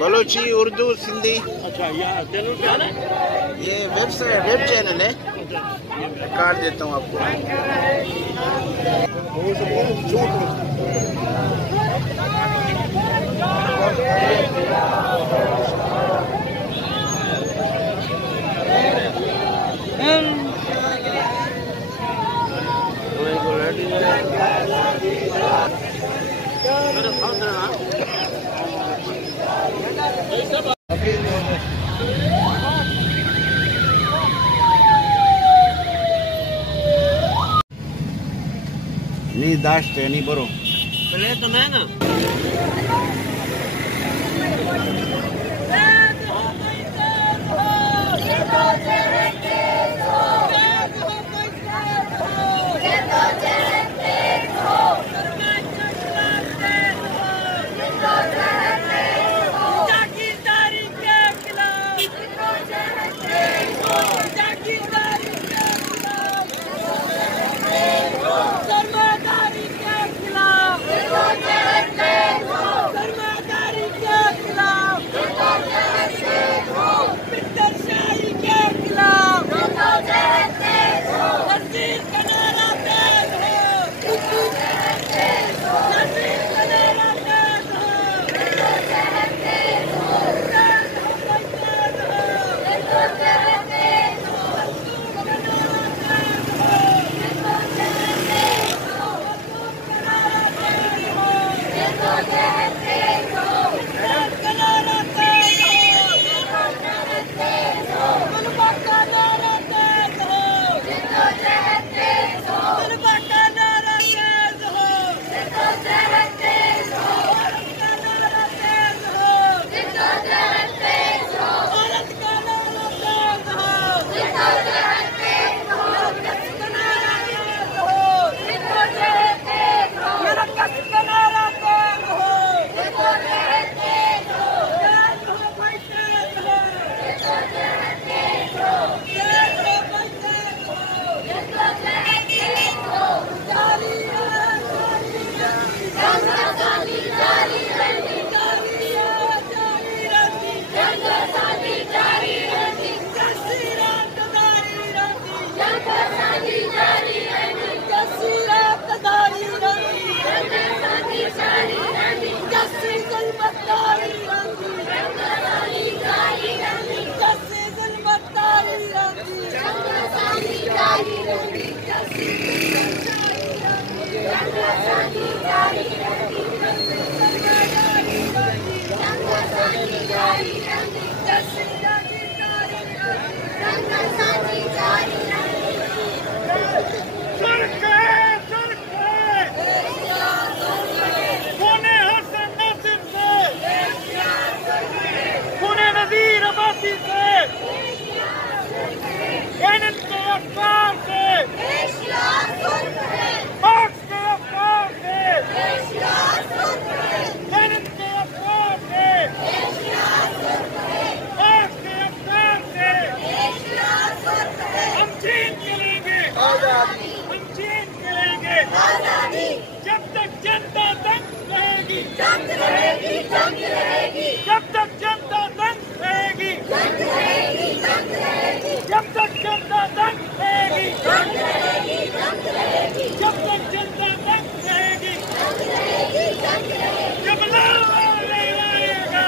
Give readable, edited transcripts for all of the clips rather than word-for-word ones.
बलोची, उर्दू, सिंधी। अच्छा, यहाँ चैनल पे आना है? ये वेब चैनल है। कार्ड देता हूँ आपको। नहीं दाश्त है, नहीं बरो पहले तो मैं ना सरमादारी के खिलाफ लेनिन के अफकार से मार्क्स के अफकार से लेनिन के अफकार से मार्क्स के अफकार से हम जीत के लेंगे आजादी, हम जीत के लेंगे आजादी। जब तक जनता दंग रहेगी, जंग रहेगी, जंग रहेगी। जब तक जनता दंग रहेगी, जंग रहेगी, जंग रहेगी। जब तक जनता दंग रहेगी, जंग रहेगी, जंग रहेगी। जब तक जनता दंग रहेगी, जंग रहेगी, जंग रहेगी। जब लाल नहीं आएगा,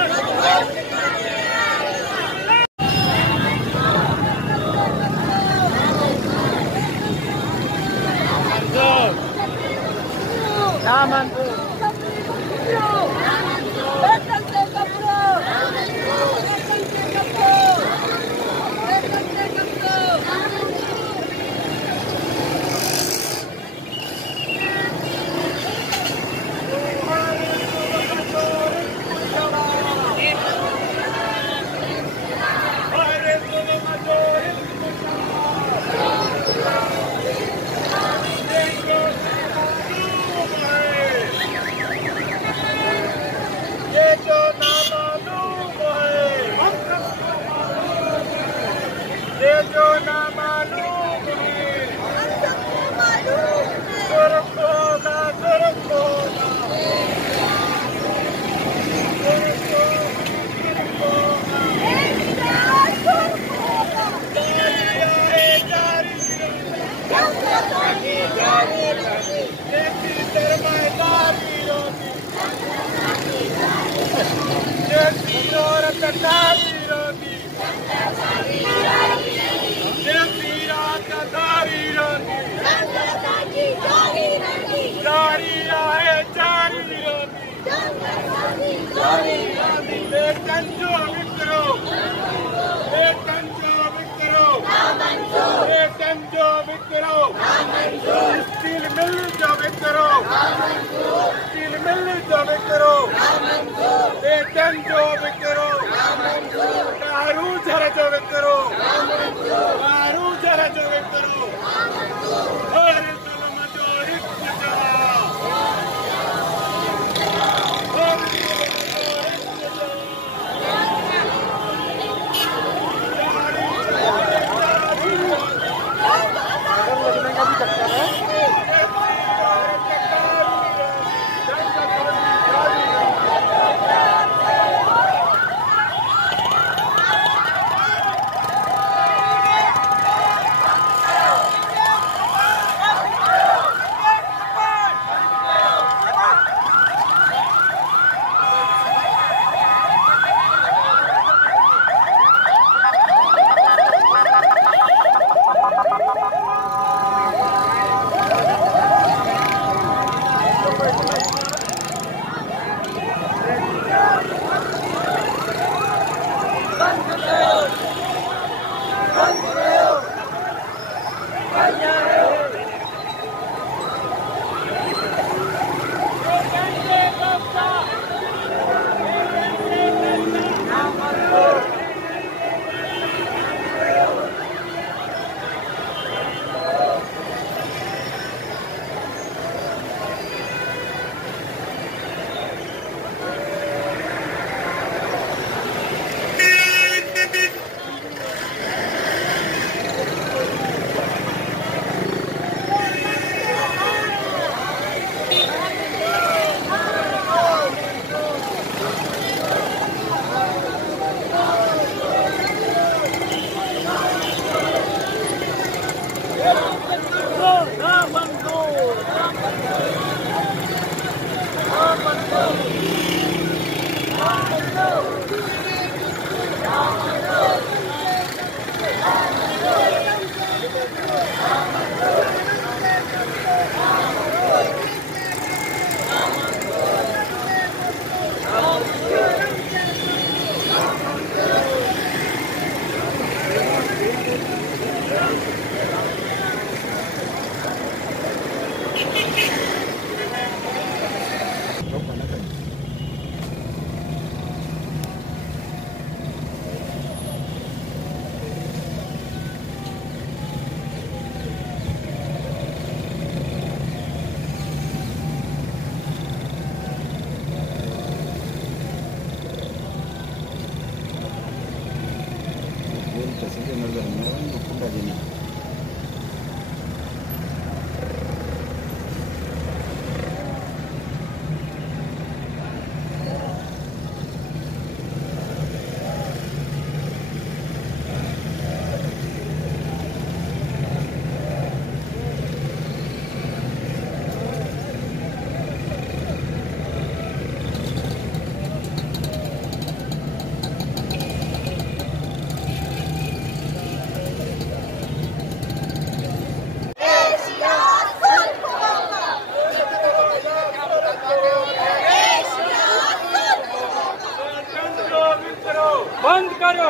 बंद करो,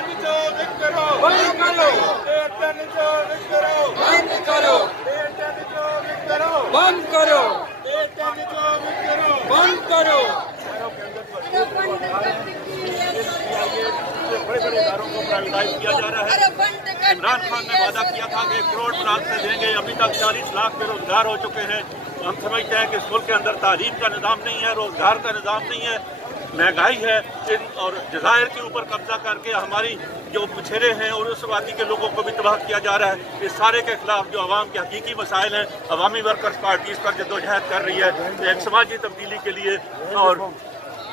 बंद करो, बंद करो, बंद करो, बंद करो। बड़े बड़े इदारों को प्राइवेटाइज किया जा रहा है। इमरान खान ने वादा किया था कि 1 करोड़ मुलाजमे देंगे, अभी तक 40 लाख बेरोजगार हो चुके हैं। हम समझते हैं कि इस मुल्क के अंदर तालीम का निज़ाम नहीं है, रोजगार का निज़ाम नहीं है, महंगाई है और जज़ायर के ऊपर कब्जा करके हमारी जो पिछड़े हैं और उस वादी के लोगों को भी तबाह किया जा रहा है। इस सारे के खिलाफ जो अवाम के हकीकी मसाइल हैं, अवामी वर्कर्स पार्टी इस पर जद्दोजहद कर रही है एक समाजी तब्दीली के लिए। और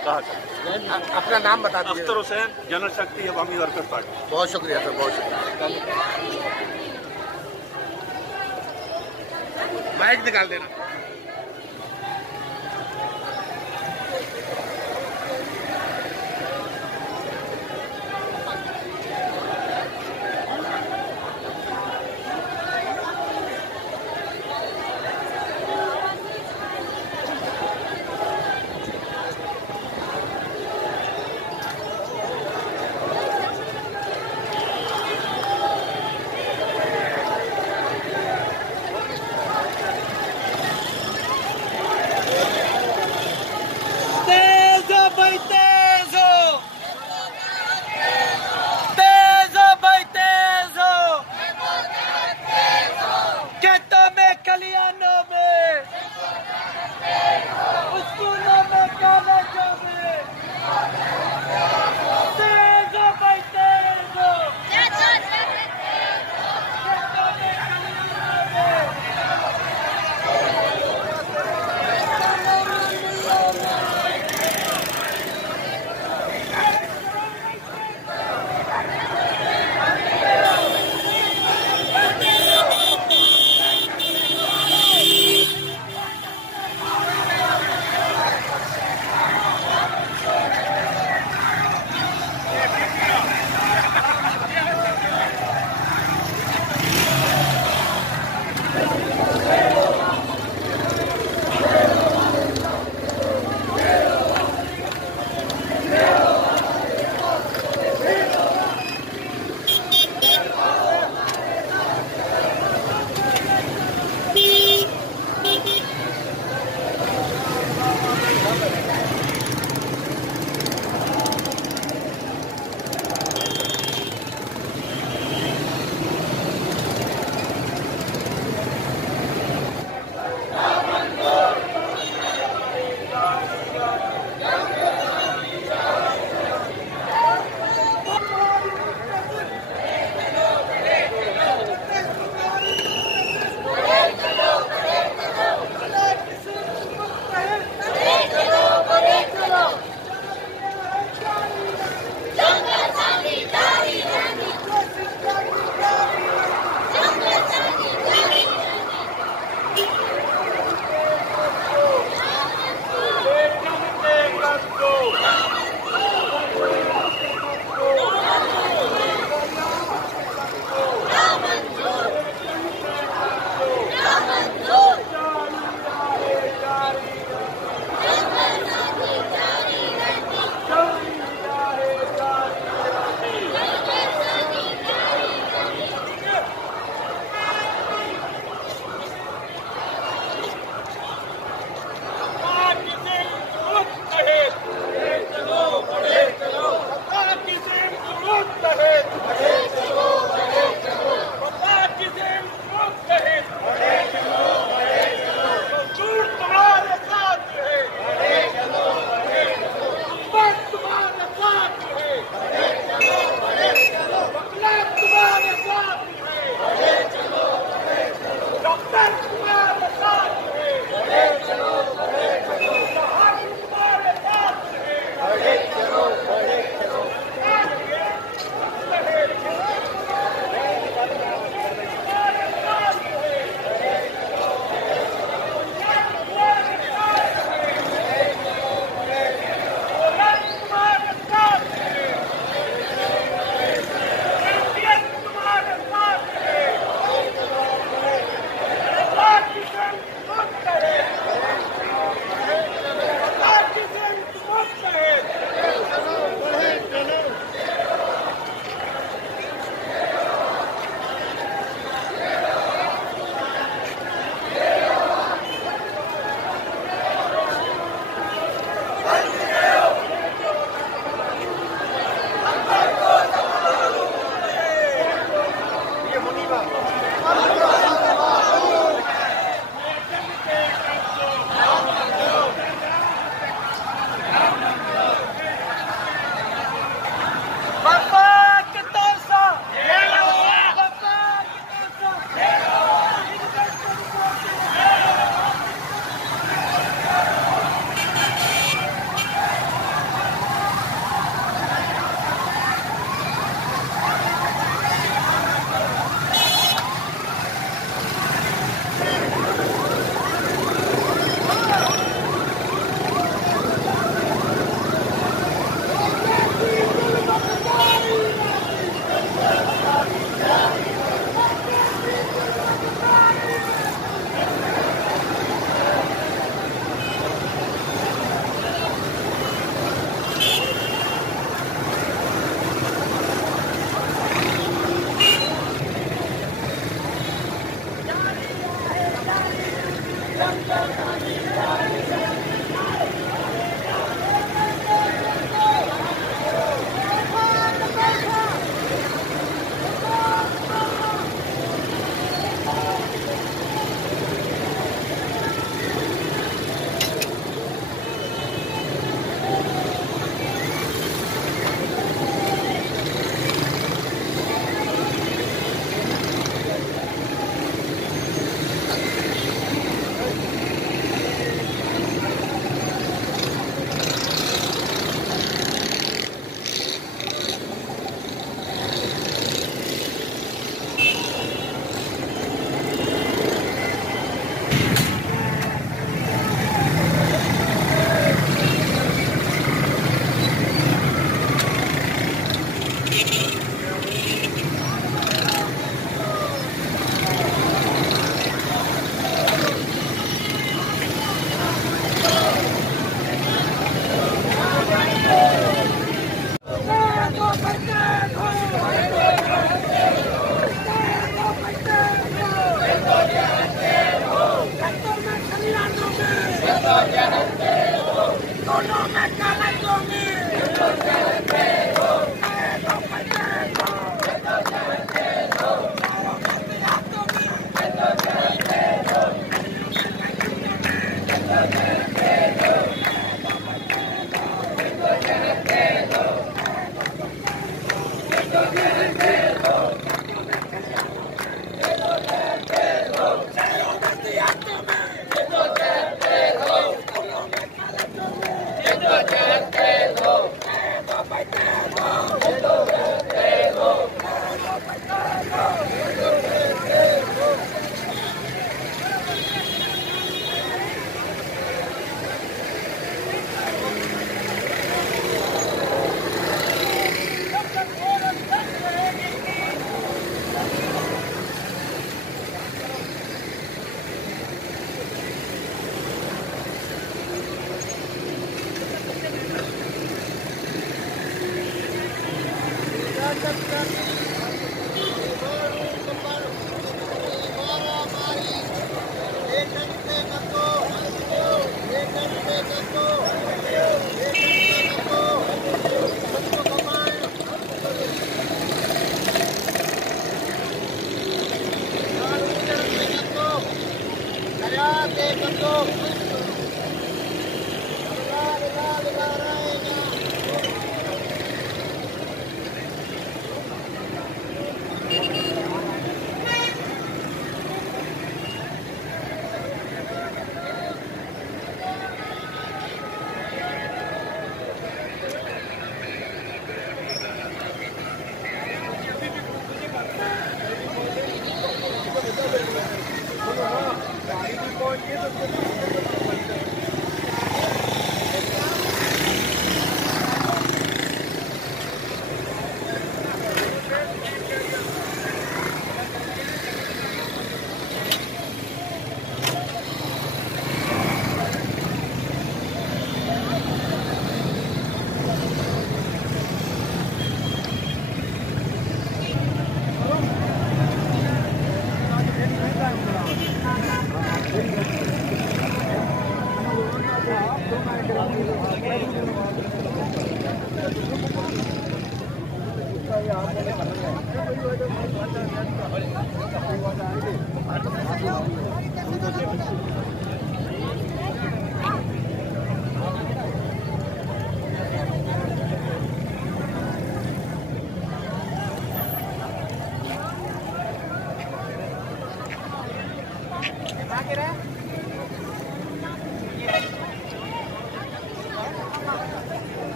अपना नाम बता दीजिए। अख्तर हुसैन, जनरल सेक्रेटरी अवामी वर्कर्स पार्टी। बहुत शुक्रिया सर, बहुत शुक्रिया। माइक निकाल देना।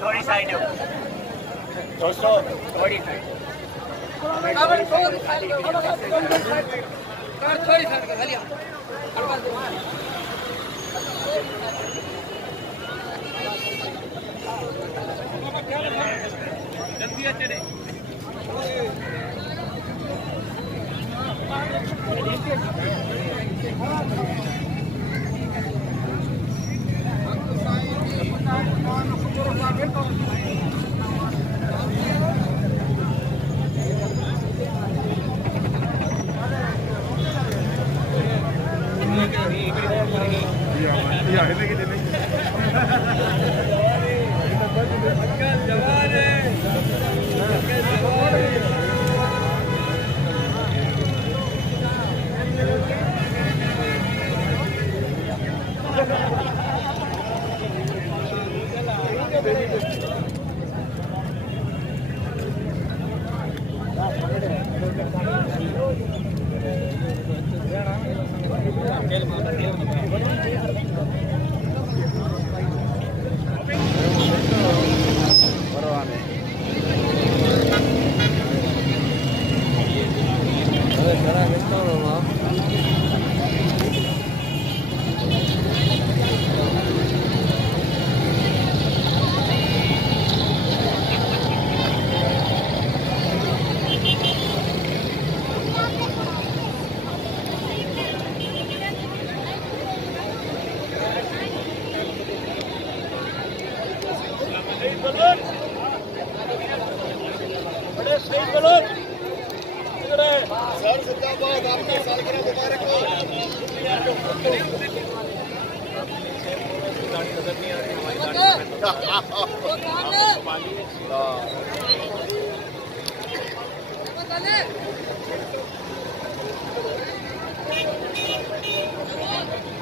थोड़ी साइड हो दोस्तों, थोड़ी साइड जल्दी है तेरे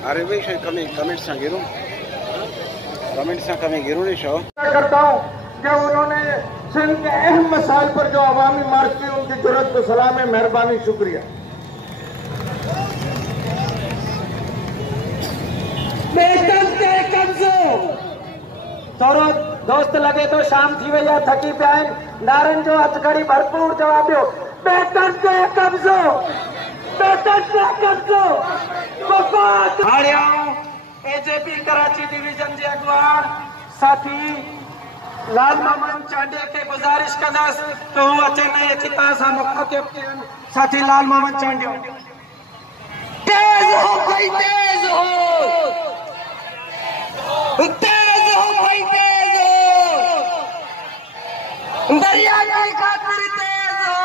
अरे भाई शायद कमेंट सा गिरूं नहीं शो करता हूँ कि उन्होंने सिंध के अहम मसाइल पर जो अवामी मार्च की उनकी जरूरत को सलाम है। मेहरबानी, शुक्रिया। थोरो दोस्त लगे तो शाम थी वही आहे, थकी पिया आहिनि, नारनि जो हथ खड़ी भरपूर जवाब ॾियो। बेटन ते कब्ज़ो हाणे एजेपी कराची डिवीजन जे अॻुवाण साथी लाल मोहम्मद चांडिया खे गुज़ारिश कंदासीं त हू अचनि ऐं अची तव्हां सां मुख़ातिब थियनि। साथी लाल मोहम्मद चांडिया, तेज़ हो भाई, तेज़ हो भाई, तेज़ हो दरिया की खातिर, तेज़ हो।